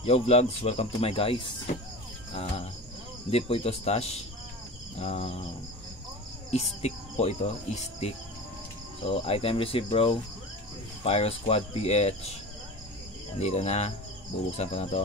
Yo vlogs, welcome to my guys. Hindi po ito stash. E-stick po ito, e-stick. So item received bro, Pyro Squad PH. Nandito na, bubuksan ko na to.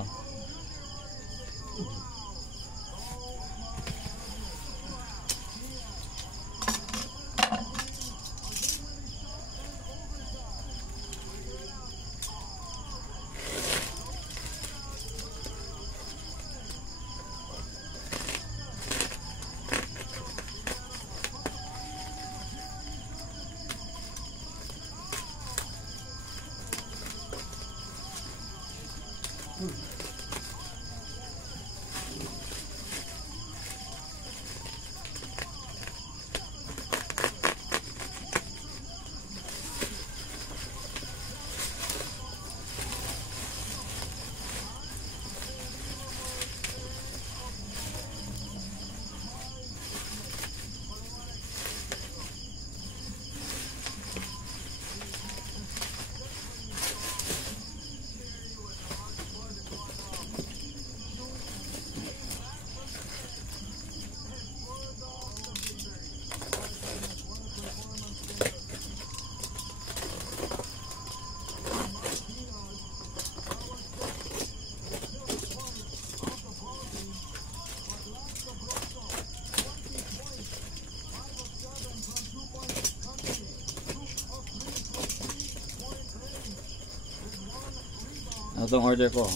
Ano itong order ko?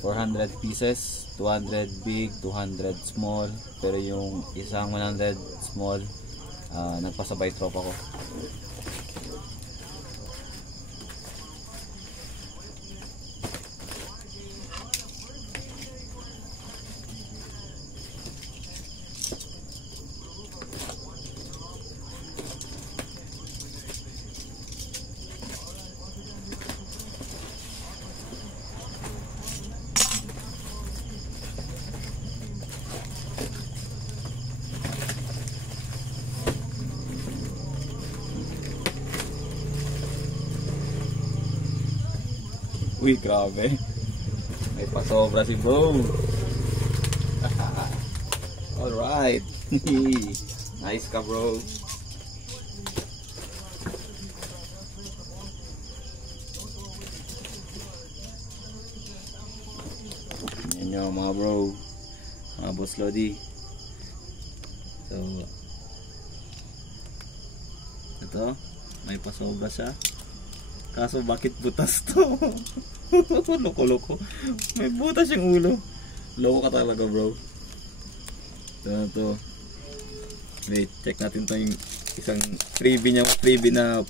400 pieces, 200 big, 200 small. Pero yung isang 100 small, nagpasabay tropa ko. Uy, grabe. May pasobra si bro. Alright. Nice ka bro. Yan yung mga bro. Mga boss Lodi. So, ito. May pasobra siya. Kaso bakit butas to? Loko-loko. May butas yung ulo. Loko ka talaga bro. Ito na to. Wait, check natin to yung isang freebie niya. Freebie na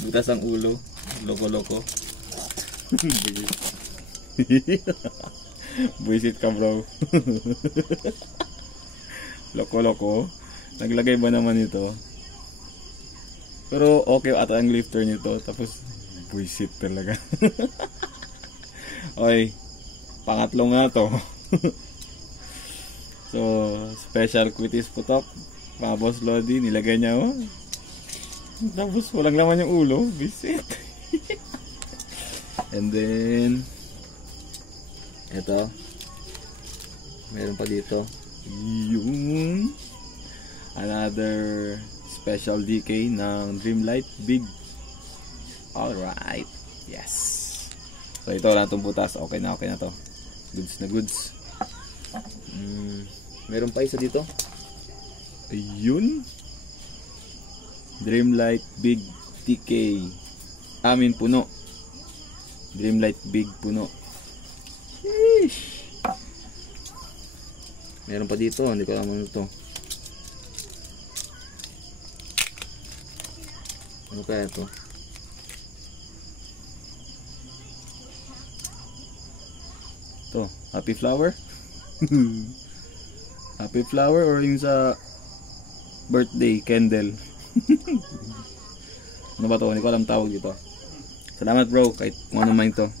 butas ang ulo. Loko-loko. Buisit ka bro. Loko-loko. Naglagay ba naman ito? Pero okay ata ang lifter nito. Tapos buisit talaga. Okay, pangatlo nga to. So, special quitis putok. Mga boss Lodi, nilagay niya oh. Tapos walang laman yung ulo. Buisit. And then eto. Meron pa dito. Yung another special DK ng Dreamlight Big. Alright. Yes. So ito lang itong butas. Okay na to. Goods na goods. Meron pa isa dito. Ayun. Dreamlight Big DK. Amin puno. Dreamlight Big puno. Sheesh. Meron pa dito. Hindi ko alam ano ito. Ano kaya ito? Ito, happy flower? Happy flower or yung sa birthday candle? Ano ba to? Hindi ko alam tawag dito. Salamat bro, kahit kung ano man ito.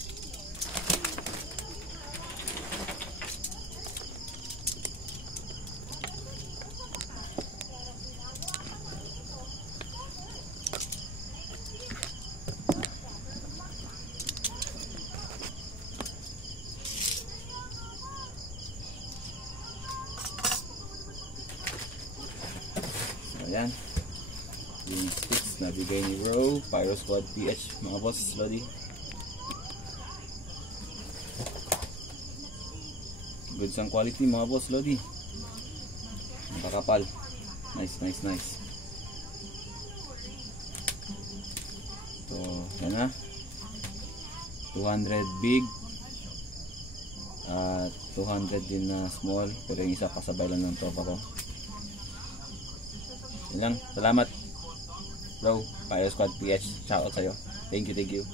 Yan. Yung sticks na bigay ni bro. Pyro Squad PH mga boss. Lodi. Good sang quality mga boss. Lodi. Nakakapal. Nice, nice, nice. So, yan na. 200 big. 200 din na small. Pero yung isa kasabay lang ng tropa ko. Yan lang. Salamat. Bro, Pyro Squad PH. Shoutout sa'yo. Thank you, thank you.